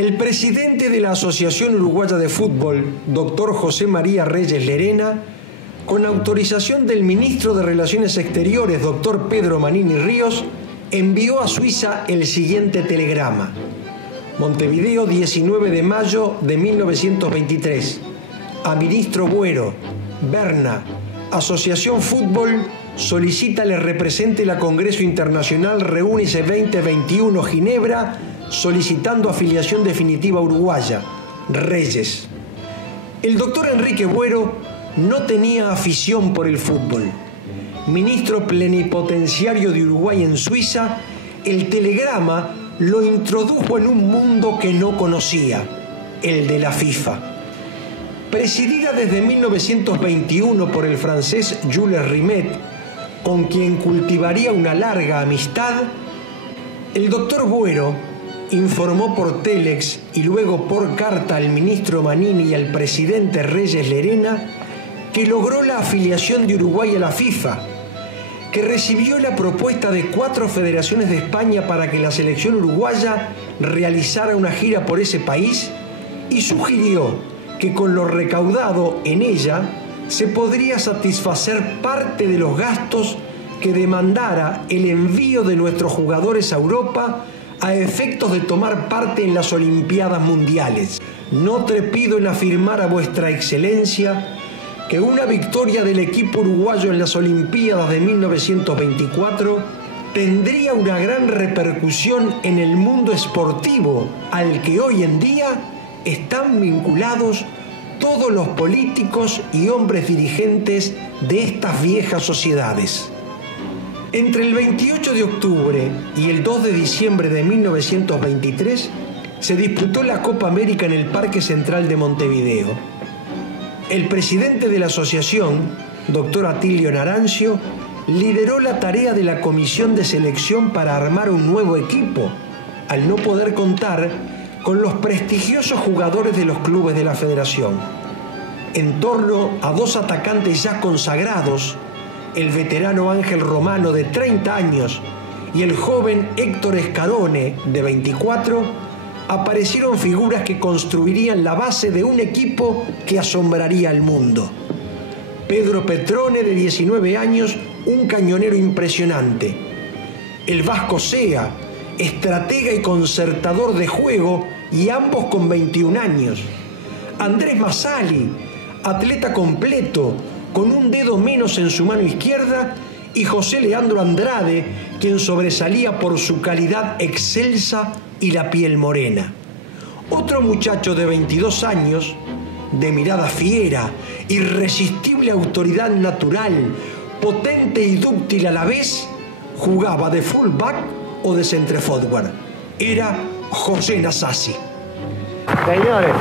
El presidente de la Asociación Uruguaya de Fútbol, doctor José María Reyes Lerena, con autorización del ministro de Relaciones Exteriores, doctor Pedro Manini Ríos, envió a Suiza el siguiente telegrama. Montevideo, 19 de mayo de 1923. A ministro Buero, Berna, Asociación Fútbol solicita le represente la Congreso Internacional Reúnese 2021 Ginebra, solicitando afiliación definitiva uruguaya. Reyes. El doctor Enrique Buero no tenía afición por el fútbol. Ministro plenipotenciario de Uruguay en Suiza, el telegrama lo introdujo en un mundo que no conocía, el de la FIFA. Presidida desde 1921 por el francés Jules Rimet, con quien cultivaría una larga amistad, el doctor Buero informó por Telex y luego por carta al ministro Manini y al presidente Reyes Lerena que logró la afiliación de Uruguay a la FIFA, que recibió la propuesta de 4 federaciones de España para que la selección uruguaya realizara una gira por ese país y sugirió que con lo recaudado en ella se podría satisfacer parte de los gastos que demandara el envío de nuestros jugadores a Europa a efectos de tomar parte en las Olimpiadas Mundiales. No trepido en afirmar a vuestra excelencia que una victoria del equipo uruguayo en las Olimpiadas de 1924 tendría una gran repercusión en el mundo esportivo al que hoy en día están vinculados todos los políticos y hombres dirigentes de estas viejas sociedades. Entre el 28 de octubre y el 2 de diciembre de 1923 se disputó la Copa América en el Parque Central de Montevideo. El presidente de la asociación, doctor Atilio Narancio, lideró la tarea de la comisión de selección para armar un nuevo equipo, al no poder contar con los prestigiosos jugadores de los clubes de la federación. En torno a 2 atacantes ya consagrados, el veterano Ángel Romano de 30 años y el joven Héctor Escarone de 24, aparecieron figuras que construirían la base de un equipo que asombraría al mundo. Pedro Petrone, de 19 años, un cañonero impresionante. El Vasco Sea, estratega y concertador de juego, y ambos con 21 años. Andrés Masali, atleta completo, con un dedo menos en su mano izquierda, y José Leandro Andrade, quien sobresalía por su calidad excelsa y la piel morena. Otro muchacho de 22 años, de mirada fiera, irresistible autoridad natural, potente y dúctil a la vez, jugaba de fullback o de centreforward. Era José Nasasi. Señores,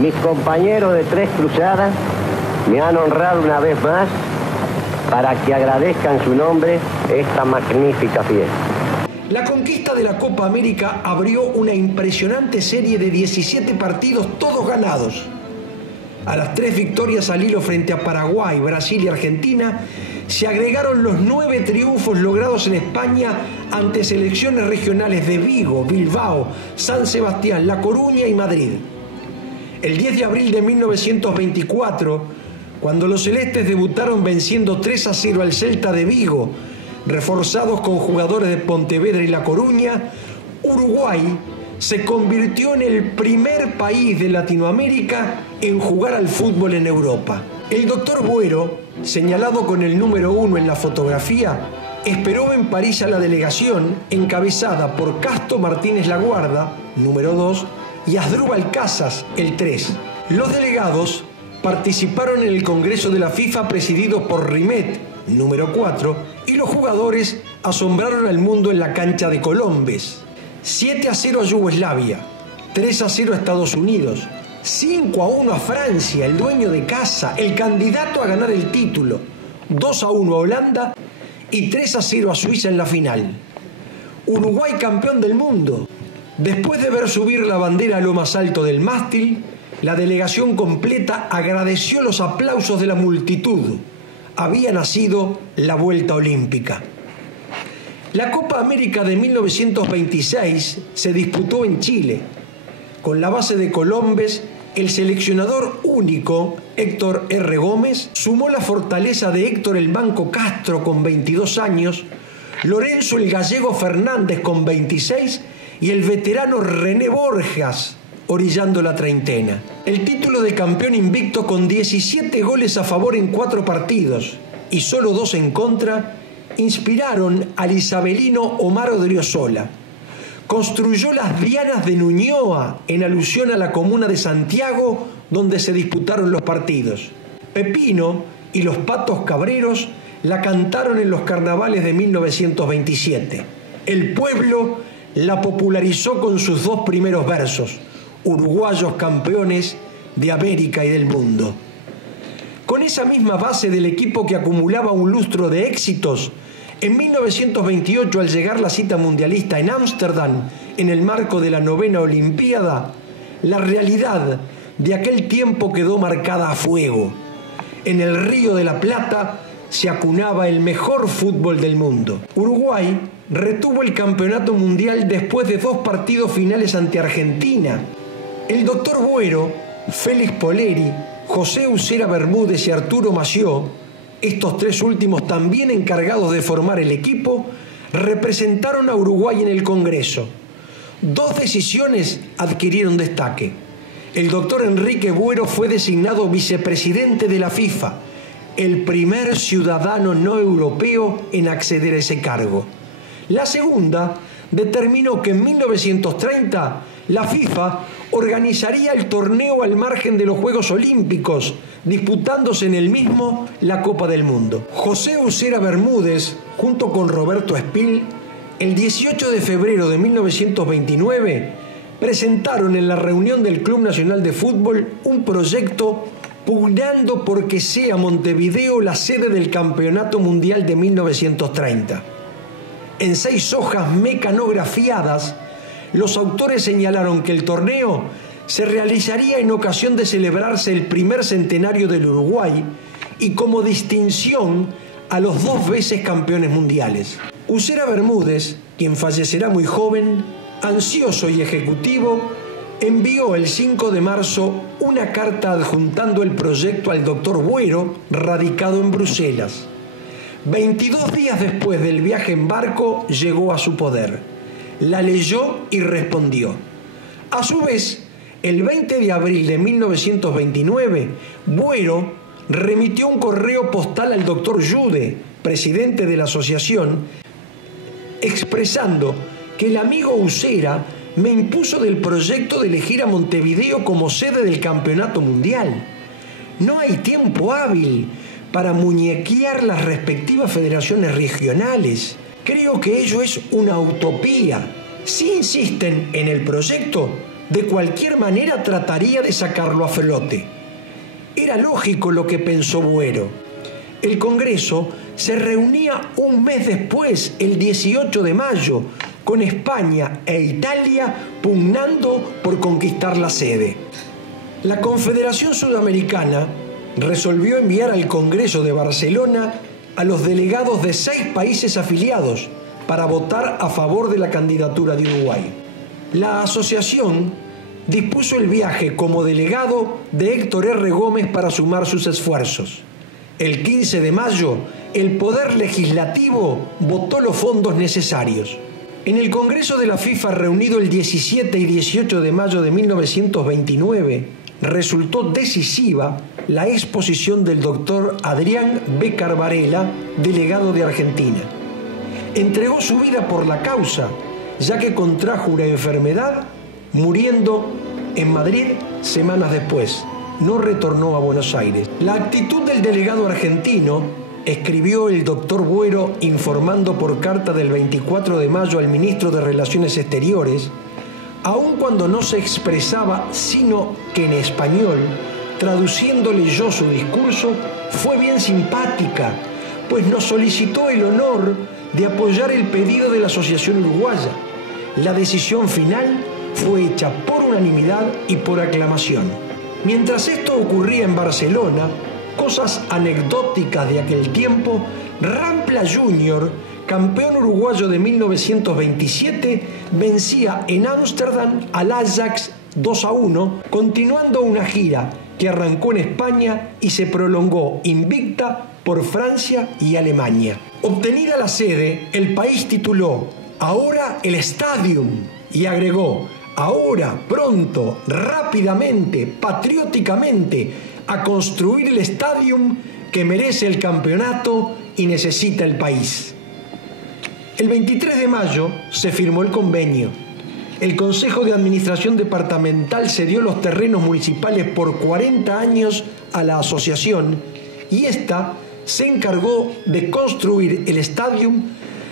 mis compañeros de Tres Cruzadas me han honrado una vez más para que agradezca en su nombre esta magnífica fiesta. La conquista de la Copa América abrió una impresionante serie de 17 partidos, todos ganados. A las 3 victorias al hilo frente a Paraguay, Brasil y Argentina, se agregaron los 9 triunfos logrados en España ante selecciones regionales de Vigo, Bilbao, San Sebastián, La Coruña y Madrid. El 10 de abril de 1924, cuando los celestes debutaron venciendo 3-0 al Celta de Vigo, reforzados con jugadores de Pontevedra y La Coruña, Uruguay se convirtió en el primer país de Latinoamérica en jugar al fútbol en Europa. El doctor Buero, señalado con el número 1 en la fotografía, esperó en París a la delegación encabezada por Casto Martínez Laguarda, número 2, y Asdrúbal Casas, el 3. Los delegados participaron en el Congreso de la FIFA presidido por Rimet, número 4, y los jugadores asombraron al mundo en la cancha de Colombes. 7-0 a Yugoslavia, 3-0 a Estados Unidos, 5-1 a Francia, el dueño de casa, el candidato a ganar el título, 2-1 a Holanda y 3-0 a Suiza en la final. Uruguay campeón del mundo. Después de ver subir la bandera a lo más alto del mástil, la delegación completa agradeció los aplausos de la multitud. Había nacido la vuelta olímpica. La Copa América de 1926 se disputó en Chile. Con la base de Colombes, el seleccionador único, Héctor R. Gómez, sumó la fortaleza de Héctor el Banco Castro con 22 años, Lorenzo el Gallego Fernández con 26 y el veterano René Borjas, orillando la treintena. El título de campeón invicto con 17 goles a favor en 4 partidos y solo 2 en contra, inspiraron al isabelino Omar Odriozola. Construyó las Dianas de Ñuñoa en alusión a la comuna de Santiago donde se disputaron los partidos. Pepino y los Patos Cabreros la cantaron en los carnavales de 1927. El pueblo la popularizó con sus 2 primeros versos, uruguayos campeones de América y del mundo. Con esa misma base del equipo que acumulaba un lustro de éxitos, en 1928, al llegar la cita mundialista en Ámsterdam, en el marco de la 9ª Olimpiada, la realidad de aquel tiempo quedó marcada a fuego. En el Río de la Plata se acunaba el mejor fútbol del mundo. Uruguay retuvo el campeonato mundial después de 2 partidos finales ante Argentina. El doctor Buero, Félix Poleri, José Ucera Bermúdez y Arturo Mació, estos 3 últimos también encargados de formar el equipo, representaron a Uruguay en el Congreso. 2 decisiones adquirieron destaque. El doctor Enrique Buero fue designado vicepresidente de la FIFA, el primer ciudadano no europeo en acceder a ese cargo. La segunda determinó que en 1930 la FIFA organizaría el torneo al margen de los Juegos Olímpicos, disputándose en el mismo la Copa del Mundo. José Ucera Bermúdez, junto con Roberto Espil, el 18 de febrero de 1929, presentaron en la reunión del Club Nacional de Fútbol un proyecto pugnando porque sea Montevideo la sede del Campeonato Mundial de 1930. En 6 hojas mecanografiadas, los autores señalaron que el torneo se realizaría en ocasión de celebrarse el primer centenario del Uruguay y como distinción a los 2 veces campeones mundiales. Ucera Bermúdez, quien fallecerá muy joven, ansioso y ejecutivo, envió el 5 de marzo una carta adjuntando el proyecto al doctor Buero, radicado en Bruselas. 22 días después del viaje en barco llegó a su poder. La leyó y respondió. A su vez, el 20 de abril de 1929, Buero remitió un correo postal al doctor Jude, presidente de la asociación, expresando que el amigo Ucera me impuso del proyecto de elegir a Montevideo como sede del campeonato mundial. No hay tiempo hábil para muñequear las respectivas federaciones regionales. Creo que ello es una utopía. Si insisten en el proyecto, de cualquier manera trataría de sacarlo a flote. Era lógico lo que pensó Buero. El Congreso se reunía un mes después, el 18 de mayo, con España e Italia pugnando por conquistar la sede. La Confederación Sudamericana resolvió enviar al Congreso de Barcelona a los delegados de 6 países afiliados para votar a favor de la candidatura de Uruguay. La asociación dispuso el viaje como delegado de Héctor R. Gómez para sumar sus esfuerzos. El 15 de mayo, el Poder Legislativo votó los fondos necesarios. En el Congreso de la FIFA reunido el 17 y 18 de mayo de 1929, resultó decisiva la exposición del doctor Adrián Béccar Varela, delegado de Argentina. Entregó su vida por la causa, ya que contrajo una enfermedad, muriendo en Madrid semanas después. No retornó a Buenos Aires. La actitud del delegado argentino, escribió el doctor Buero informando por carta del 24 de mayo al ministro de Relaciones Exteriores, aun cuando no se expresaba sino que en español, traduciéndole yo su discurso, fue bien simpática, pues nos solicitó el honor de apoyar el pedido de la Asociación Uruguaya. La decisión final fue hecha por unanimidad y por aclamación. Mientras esto ocurría en Barcelona, cosas anecdóticas de aquel tiempo, Rampla Junior, campeón uruguayo de 1927, vencía en Ámsterdam al Ajax 2-1, continuando una gira que arrancó en España y se prolongó invicta por Francia y Alemania. Obtenida la sede, el país tituló "Ahora el Stadium" y agregó "Ahora, pronto, rápidamente, patrióticamente, a construir el Stadium que merece el campeonato y necesita el país". El 23 de mayo se firmó el convenio. El Consejo de Administración Departamental cedió los terrenos municipales por 40 años a la asociación y ésta se encargó de construir el Stadium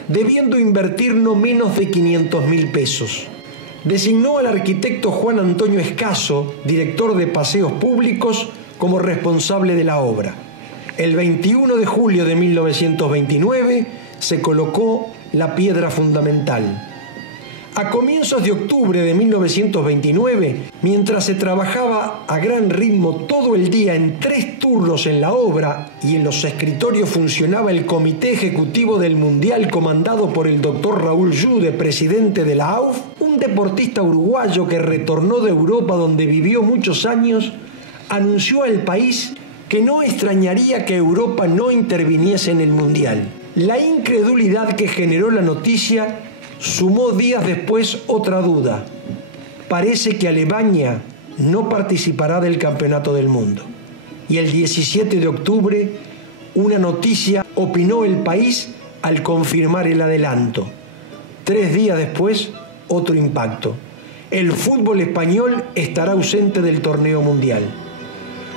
debiendo invertir no menos de 500.000 pesos. Designó al arquitecto Juan Antonio Escaso, director de Paseos Públicos, como responsable de la obra. El 21 de julio de 1929 se colocó la piedra fundamental. A comienzos de octubre de 1929, mientras se trabajaba a gran ritmo todo el día en 3 turnos en la obra y en los escritorios funcionaba el comité ejecutivo del Mundial comandado por el doctor Raúl Yude, presidente de la AUF, un deportista uruguayo que retornó de Europa donde vivió muchos años, anunció al país que no extrañaría que Europa no interviniese en el Mundial. La incredulidad que generó la noticia sumó días después otra duda. Parece que Alemania no participará del Campeonato del Mundo. Y el 17 de octubre, una noticia opinó el país al confirmar el adelanto. 3 días después, otro impacto. El fútbol español estará ausente del torneo mundial.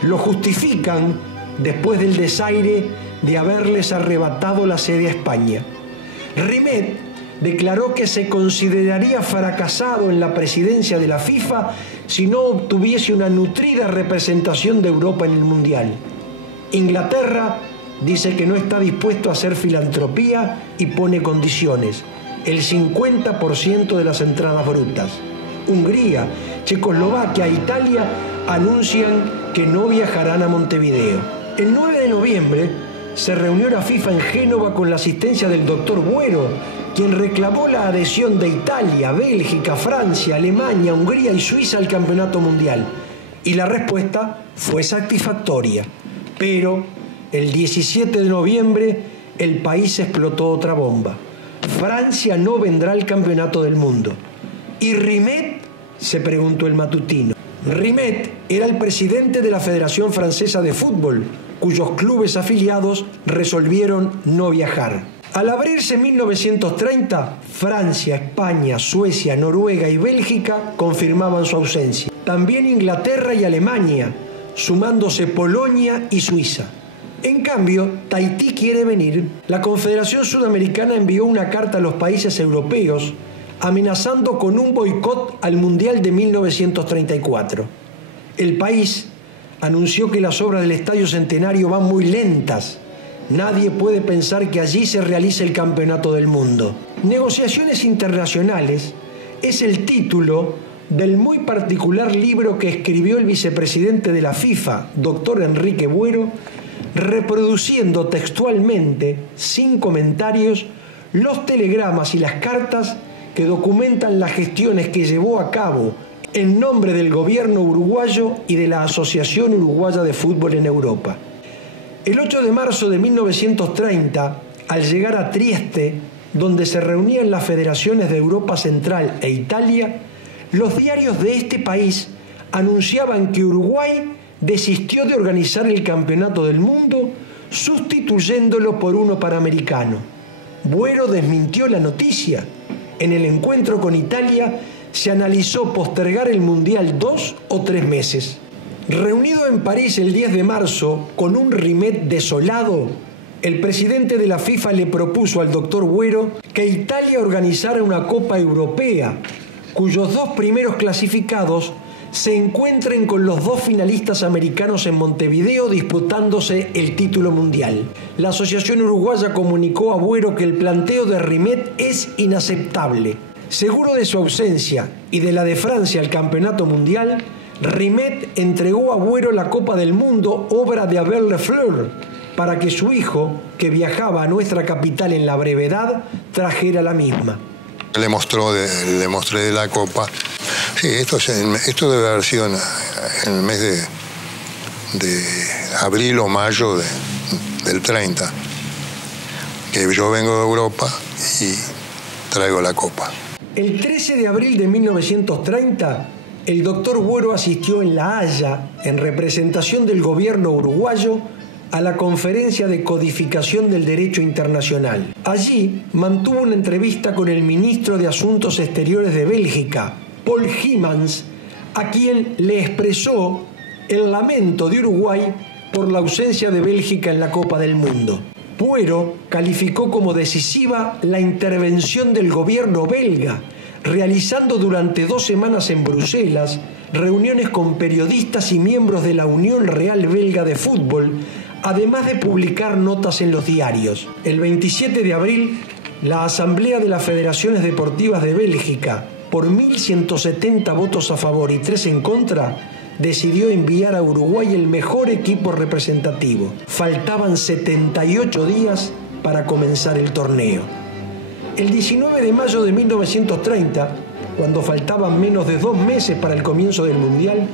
Lo justifican después del desaire de haberles arrebatado la sede a España. Rimet declaró que se consideraría fracasado en la presidencia de la FIFA si no obtuviese una nutrida representación de Europa en el Mundial. Inglaterra dice que no está dispuesto a hacer filantropía y pone condiciones: el 50% de las entradas brutas. Hungría, Checoslovaquia e Italia anuncian que no viajarán a Montevideo. El 9 de noviembre se reunió la FIFA en Génova con la asistencia del doctor Buero, quien reclamó la adhesión de Italia, Bélgica, Francia, Alemania, Hungría y Suiza al Campeonato Mundial. Y la respuesta fue satisfactoria. Pero el 17 de noviembre el país explotó otra bomba. Francia no vendrá al Campeonato del Mundo. ¿Y Rimet?, se preguntó el matutino. Rimet era el presidente de la Federación Francesa de Fútbol, cuyos clubes afiliados resolvieron no viajar. Al abrirse en 1930, Francia, España, Suecia, Noruega y Bélgica confirmaban su ausencia. También Inglaterra y Alemania, sumándose Polonia y Suiza. En cambio, Tahití quiere venir. La Confederación Sudamericana envió una carta a los países europeos amenazando con un boicot al Mundial de 1934. El país anunció que las obras del Estadio Centenario van muy lentas. Nadie puede pensar que allí se realice el Campeonato del Mundo. Negociaciones internacionales es el título del muy particular libro que escribió el vicepresidente de la FIFA, doctor Enrique Buero, reproduciendo textualmente, sin comentarios, los telegramas y las cartas que documentan las gestiones que llevó a cabo en nombre del gobierno uruguayo y de la Asociación Uruguaya de Fútbol en Europa. El 8 de marzo de 1930, al llegar a Trieste, donde se reunían las federaciones de Europa Central e Italia, los diarios de este país anunciaban que Uruguay desistió de organizar el Campeonato del Mundo, sustituyéndolo por uno panamericano. Buero desmintió la noticia. En el encuentro con Italia se analizó postergar el Mundial 2 o 3 meses. Reunido en París el 10 de marzo con un Rimet desolado, el presidente de la FIFA le propuso al doctor Buero que Italia organizara una Copa Europea, cuyos 2 primeros clasificados se encuentren con los 2 finalistas americanos en Montevideo disputándose el título mundial. La Asociación Uruguaya comunicó a Buero que el planteo de Rimet es inaceptable. Seguro de su ausencia y de la de Francia al Campeonato Mundial, Rimet entregó a Buero la Copa del Mundo, obra de Abel Lefleur, para que su hijo, que viajaba a nuestra capital en la brevedad, trajera la misma. Le mostré de la Copa. Sí, esto debe haber sido en el mes de abril o mayo del 30, que yo vengo de Europa y traigo la copa. El 13 de abril de 1930, el doctor Buero asistió en La Haya, en representación del gobierno uruguayo, a la Conferencia de Codificación del Derecho Internacional. Allí mantuvo una entrevista con el ministro de Asuntos Exteriores de Bélgica, Paul Heymans, a quien le expresó el lamento de Uruguay por la ausencia de Bélgica en la Copa del Mundo. Buero calificó como decisiva la intervención del gobierno belga, realizando durante 2 semanas en Bruselas reuniones con periodistas y miembros de la Unión Real Belga de Fútbol, además de publicar notas en los diarios. El 27 de abril, la Asamblea de las Federaciones Deportivas de Bélgica, por 1.170 votos a favor y 3 en contra, decidió enviar a Uruguay el mejor equipo representativo. Faltaban 78 días para comenzar el torneo. El 19 de mayo de 1930, cuando faltaban menos de 2 meses para el comienzo del Mundial,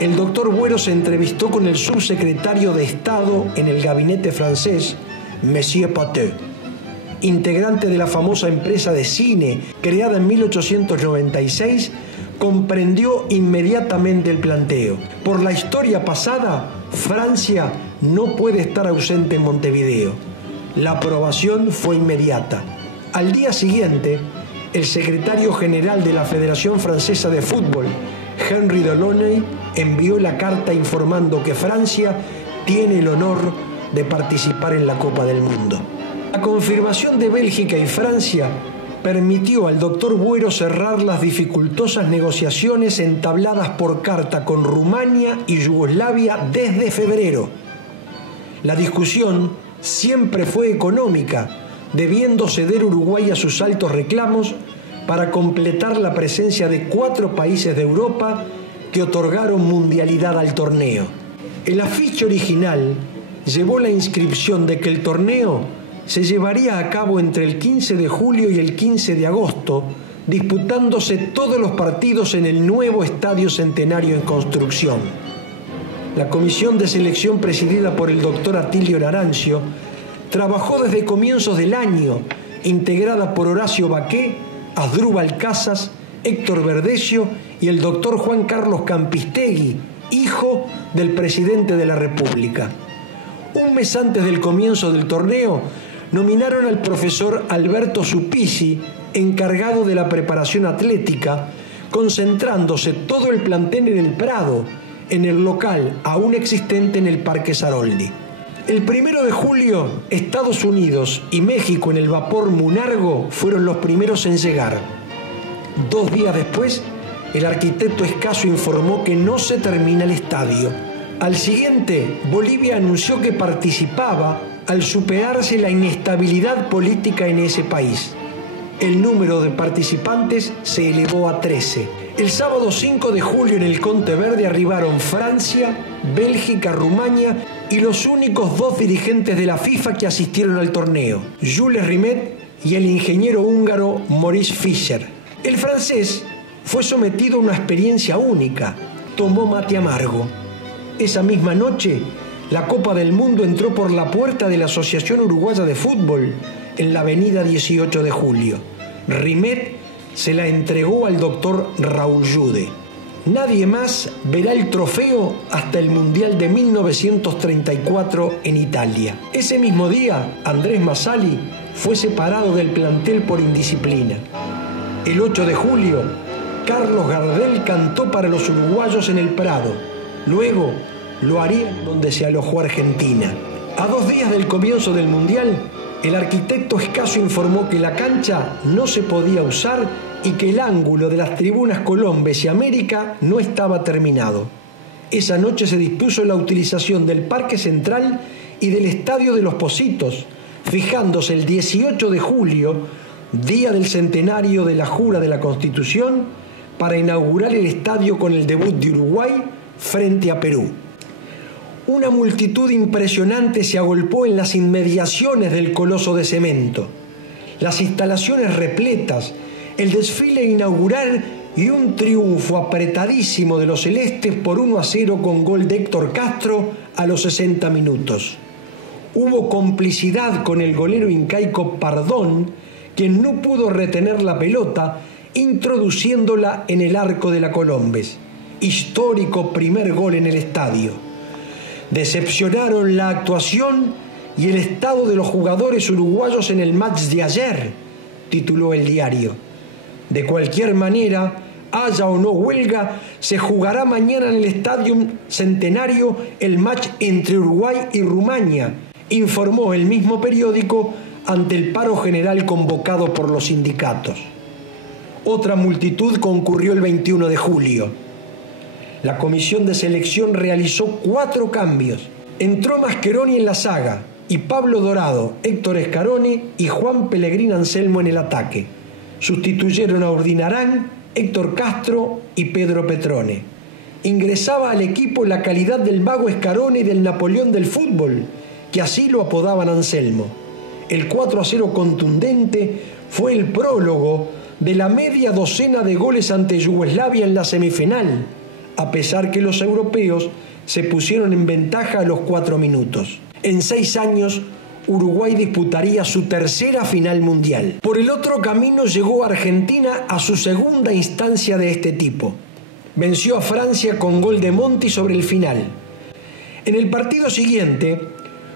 el doctor Buero se entrevistó con el subsecretario de Estado en el gabinete francés, Monsieur Pathé. Integrante de la famosa empresa de cine creada en 1896, comprendió inmediatamente el planteo. Por la historia pasada, Francia no puede estar ausente en Montevideo. La aprobación fue inmediata. Al día siguiente, el secretario general de la Federación Francesa de Fútbol, Henri Delaunay, envió la carta informando que Francia tiene el honor de participar en la Copa del Mundo. La confirmación de Bélgica y Francia permitió al doctor Buero cerrar las dificultosas negociaciones entabladas por carta con Rumania y Yugoslavia desde febrero. La discusión siempre fue económica, debiendo ceder Uruguay a sus altos reclamos para completar la presencia de 4 países de Europa que otorgaron mundialidad al torneo. El afiche original llevó la inscripción de que el torneo se llevaría a cabo entre el 15 de julio y el 15 de agosto, disputándose todos los partidos en el nuevo Estadio Centenario en construcción. La comisión de selección presidida por el doctor Atilio Narancio trabajó desde comienzos del año, integrada por Horacio Baqué, Asdrúbal Casas, Héctor Verdecio y el doctor Juan Carlos Campistegui, hijo del presidente de la República. Un mes antes del comienzo del torneo, nominaron al profesor Alberto Supisi, encargado de la preparación atlética, concentrándose todo el plantel en el Prado, en el local aún existente en el Parque Saroldi. El 1 de julio, Estados Unidos y México en el vapor Munargo fueron los primeros en llegar. 2 días después, el arquitecto Escaso informó que no se termina el estadio. Al siguiente, Bolivia anunció que participaba al superarse la inestabilidad política en ese país. El número de participantes se elevó a 13. El sábado 5 de julio en el Conte Verde arribaron Francia, Bélgica, Rumania y los únicos 2 dirigentes de la FIFA que asistieron al torneo, Jules Rimet y el ingeniero húngaro Maurice Fischer. El francés fue sometido a una experiencia única, tomó mate amargo. Esa misma noche, la Copa del Mundo entró por la puerta de la Asociación Uruguaya de Fútbol en la avenida 18 de Julio. Rimet se la entregó al doctor Raúl Jude. Nadie más verá el trofeo hasta el Mundial de 1934 en Italia. Ese mismo día, Andrés Massali fue separado del plantel por indisciplina. El 8 de julio, Carlos Gardel cantó para los uruguayos en el Prado. Luego lo haría donde se alojó Argentina. A 2 días del comienzo del Mundial, el arquitecto Escaso informó que la cancha no se podía usar y que el ángulo de las tribunas Colombes y América no estaba terminado. Esa noche se dispuso la utilización del Parque Central y del Estadio de los Pocitos, fijándose el 18 de julio, día del centenario de la Jura de la Constitución, para inaugurar el estadio con el debut de Uruguay frente a Perú. Una multitud impresionante se agolpó en las inmediaciones del Coloso de Cemento. Las instalaciones repletas, el desfile inaugural y un triunfo apretadísimo de los celestes por 1-0 con gol de Héctor Castro a los 60 minutos. Hubo complicidad con el golero incaico Pardón, quien no pudo retener la pelota, introduciéndola en el arco de la Colombes. Histórico primer gol en el estadio. Decepcionaron la actuación y el estado de los jugadores uruguayos en el match de ayer, tituló el diario. De cualquier manera, haya o no huelga, se jugará mañana en el Estadio Centenario el match entre Uruguay y Rumania, informó el mismo periódico ante el paro general convocado por los sindicatos. Otra multitud concurrió el 21 de julio. La comisión de selección realizó 4 cambios. Entró Mascheroni en la zaga y Pablo Dorado, Héctor Scaroni y Juan Pellegrín Anselmo en el ataque. Sustituyeron a Ordinarán, Héctor Castro y Pedro Petrone. Ingresaba al equipo la calidad del mago Scaroni y del Napoleón del fútbol, que así lo apodaban Anselmo. El 4-0 contundente fue el prólogo de la media docena de goles ante Yugoslavia en la semifinal, a pesar que los europeos se pusieron en ventaja a los 4 minutos. En 6 años, Uruguay disputaría su tercera final mundial. Por el otro camino llegó Argentina a su segunda instancia de este tipo. Venció a Francia con gol de Monti sobre el final. En el partido siguiente,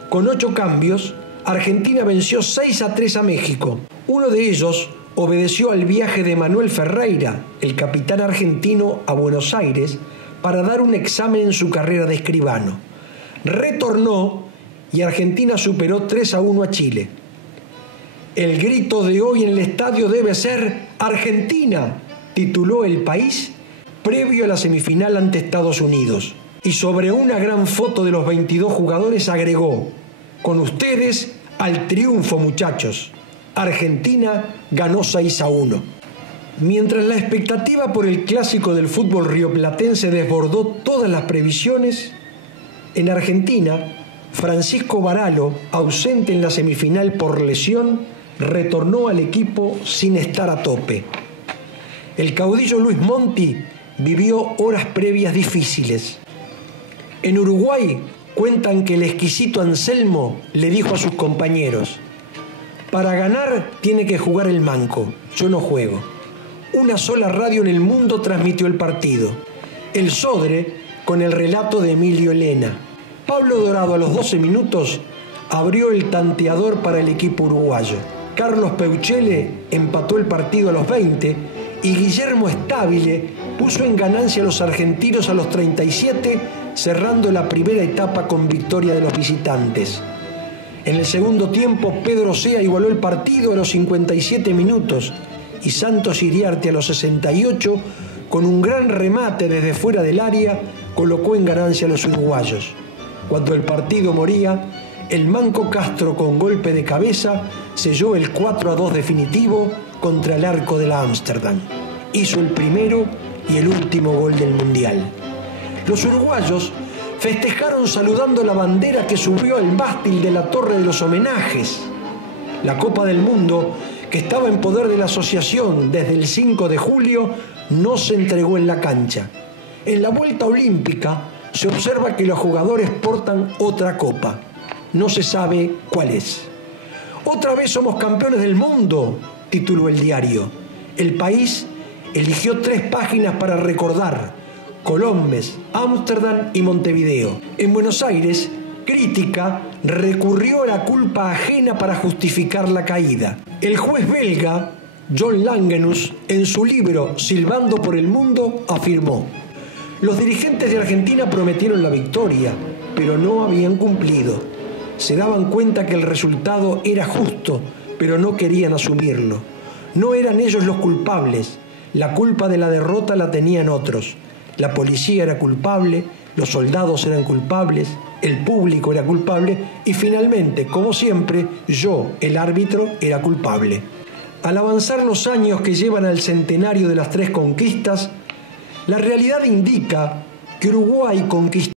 con 8 cambios, Argentina venció 6-3 a México. Uno de ellos obedeció al viaje de Manuel Ferreira, el capitán argentino, a Buenos Aires, para dar un examen en su carrera de escribano. Retornó y Argentina superó 3-1 a Chile. El grito de hoy en el estadio debe ser Argentina, tituló El País previo a la semifinal ante Estados Unidos. Y sobre una gran foto de los 22 jugadores agregó: con ustedes al triunfo, muchachos. Argentina ganó 6-1. Mientras la expectativa por el clásico del fútbol rioplatense desbordó todas las previsiones, en Argentina, Francisco Varalo, ausente en la semifinal por lesión, retornó al equipo sin estar a tope. El caudillo Luis Monti vivió horas previas difíciles. En Uruguay cuentan que el exquisito Anselmo le dijo a sus compañeros: para ganar tiene que jugar el manco, yo no juego. Una sola radio en el mundo transmitió el partido. El Sodre, con el relato de Emilio Elena. Pablo Dorado a los 12 minutos abrió el tanteador para el equipo uruguayo. Carlos Peuchele empató el partido a los 20 y Guillermo Stabile puso en ganancia a los argentinos a los 37, cerrando la primera etapa con victoria de los visitantes. En el segundo tiempo, Pedro Sea igualó el partido a los 57 minutos y Santos Iriarte a los 68, con un gran remate desde fuera del área, colocó en ganancia a los uruguayos. Cuando el partido moría, el manco Castro, con golpe de cabeza, selló el 4-2 definitivo contra el arco de la Ámsterdam. Hizo el primero y el último gol del Mundial. Los uruguayos festejaron saludando la bandera que subió al mástil de la Torre de los Homenajes. La Copa del Mundo, que estaba en poder de la asociación desde el 5 de julio, no se entregó en la cancha. En la vuelta olímpica se observa que los jugadores portan otra copa. No se sabe cuál es. Otra vez somos campeones del mundo, tituló el diario. El País eligió 3 páginas para recordar: Colombes, Ámsterdam y Montevideo. En Buenos Aires, Crítica recurrió a la culpa ajena para justificar la caída. El juez belga, John Langenus, en su libro Silbando por el Mundo, afirmó: los dirigentes de Argentina prometieron la victoria, pero no habían cumplido. Se daban cuenta que el resultado era justo, pero no querían asumirlo. No eran ellos los culpables. La culpa de la derrota la tenían otros. La policía era culpable, los soldados eran culpables, el público era culpable y finalmente, como siempre, yo, el árbitro, era culpable. Al avanzar los años que llevan al centenario de las 3 conquistas, la realidad indica que Uruguay conquistó